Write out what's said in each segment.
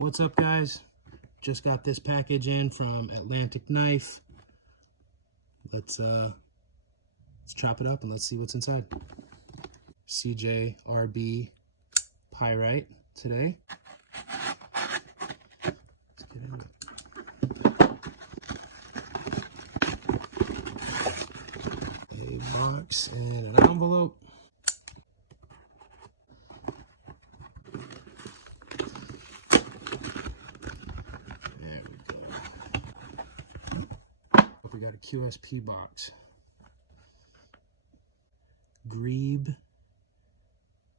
What's up, guys? Just got this package in from Atlantic Knife. Let's chop it up and let's see what's inside. CJRB Pyrite today. Let's get into it. A box and an envelope. There we go. Hope we got a QSP box. Grebe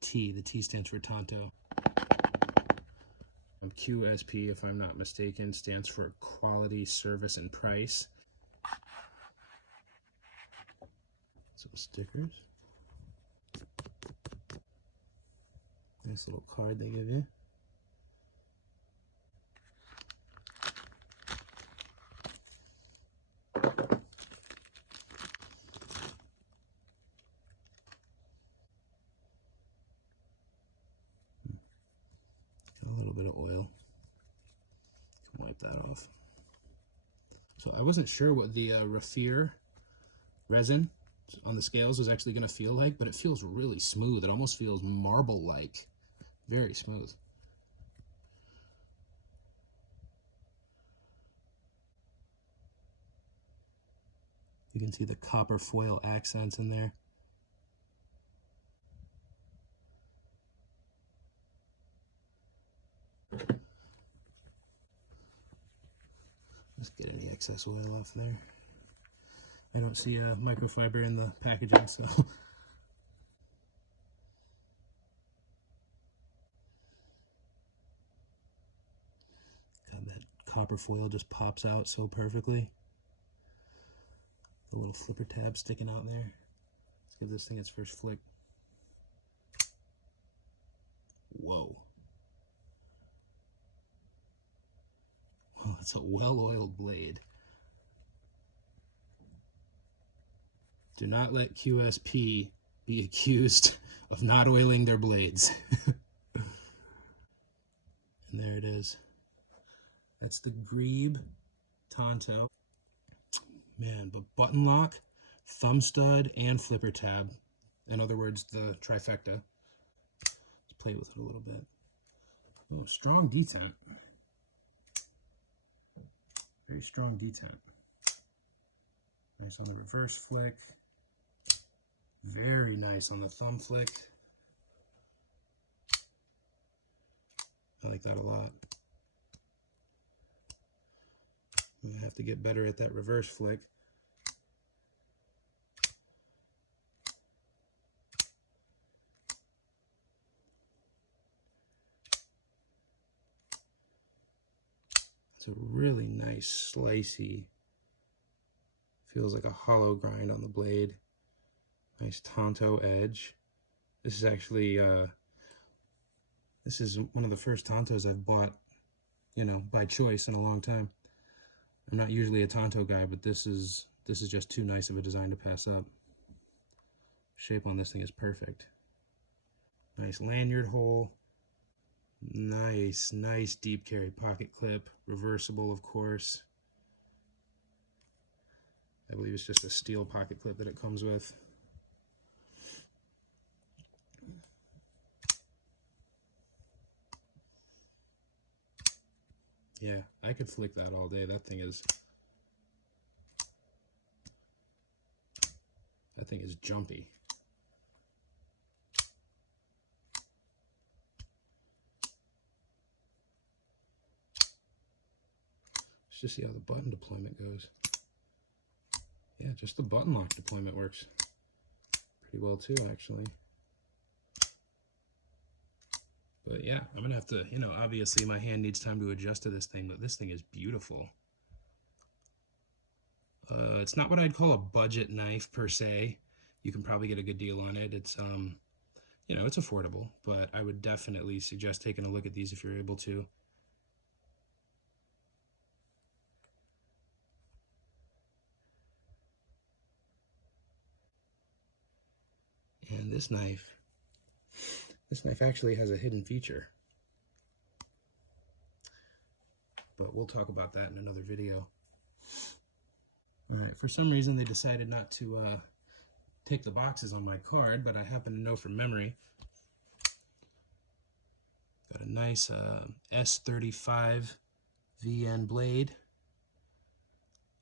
T. The T stands for Tanto. QSP, if I'm not mistaken, stands for quality, service, and price. Some stickers. Nice little card they give you. A little bit of oil. Can wipe that off. So I wasn't sure what the Raffir resin on the scales was actually going to feel like, but it feels really smooth. It almost feels marble-like. Very smooth. You can see the copper foil accents in there. Let's get any excess oil off there. I don't see a microfiber in the packaging, so. God, that copper foil just pops out so perfectly. The little flipper tab sticking out there. Let's give this thing its first flick. Whoa. Well, it's a well-oiled blade. Do not let QSP be accused of not oiling their blades. And there it is. That's the Grebe Tanto. Man, but button lock, thumb stud, and flipper tab. In other words, the trifecta. Let's play with it a little bit. Oh, strong detent. Very strong detent. Nice on the reverse flick. Very nice on the thumb flick. I like that a lot. I'm gonna have to get better at that reverse flick. It's a really nice slicey. Feels like a hollow grind on the blade. Nice Tanto edge. This is actually this is one of the first Tantos I've bought, you know, by choice in a long time. I'm not usually a Tanto guy, but this is just too nice of a design to pass up. Shape on this thing is perfect. Nice lanyard hole. Nice deep carry pocket clip. Reversible, of course. I believe it's just a steel pocket clip that it comes with. Yeah, I could flick that all day. That thing is jumpy. Let's just see how the button deployment goes. Yeah, just the button lock deployment works pretty well too, actually. But yeah, I'm gonna have to, you know, obviously my hand needs time to adjust to this thing, but this thing is beautiful. It's not what I'd call a budget knife per se. You can probably get a good deal on it. It's you know, it's affordable, but I would definitely suggest taking a look at these if you're able to. And this knife actually has a hidden feature. but we'll talk about that in another video. Alright, for some reason they decided not to take the boxes on my card, but I happen to know from memory. Got a nice S35vn blade,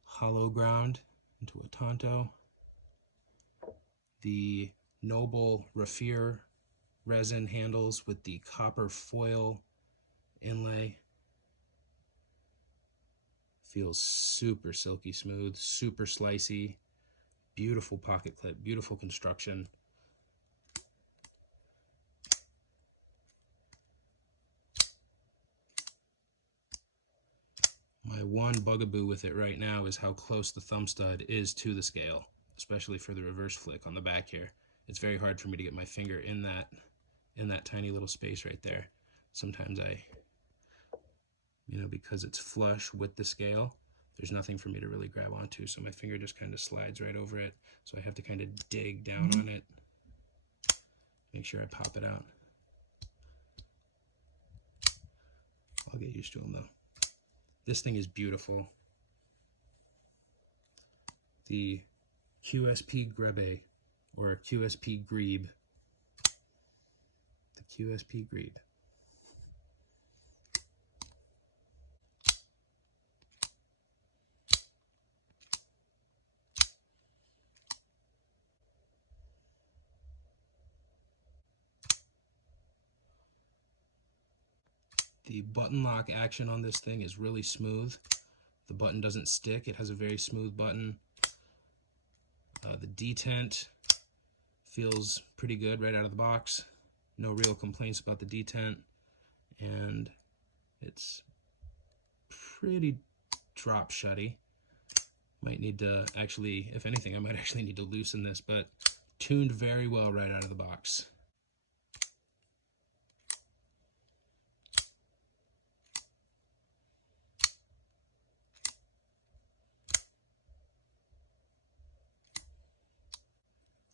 hollow ground into a tanto. The Noble Raffir resin handles with the copper foil inlay. Feels super silky smooth, super slicey, beautiful pocket clip, beautiful construction. My one bugaboo with it right now is how close the thumb stud is to the scale, especially for the reverse flick on the back here. It's very hard for me to get my finger in that tiny little space right there. Sometimes I, because it's flush with the scale, there's nothing for me to really grab onto, so my finger just kind of slides right over it. So I have to kind of dig down on it, make sure I pop it out. I'll get used to them though. This thing is beautiful. The QSP Grebe, or QSP Grebe. The QSP Grebe. The button lock action on this thing is really smooth. The button doesn't stick. It has a very smooth button. The detent feels pretty good right out of the box. No real complaints about the detent. And it's pretty drop shutty. Might need to actually, if anything, I might actually need to loosen this, but tuned very well right out of the box.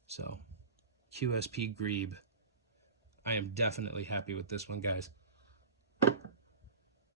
So, QSP Grebe. I am definitely happy with this one, guys.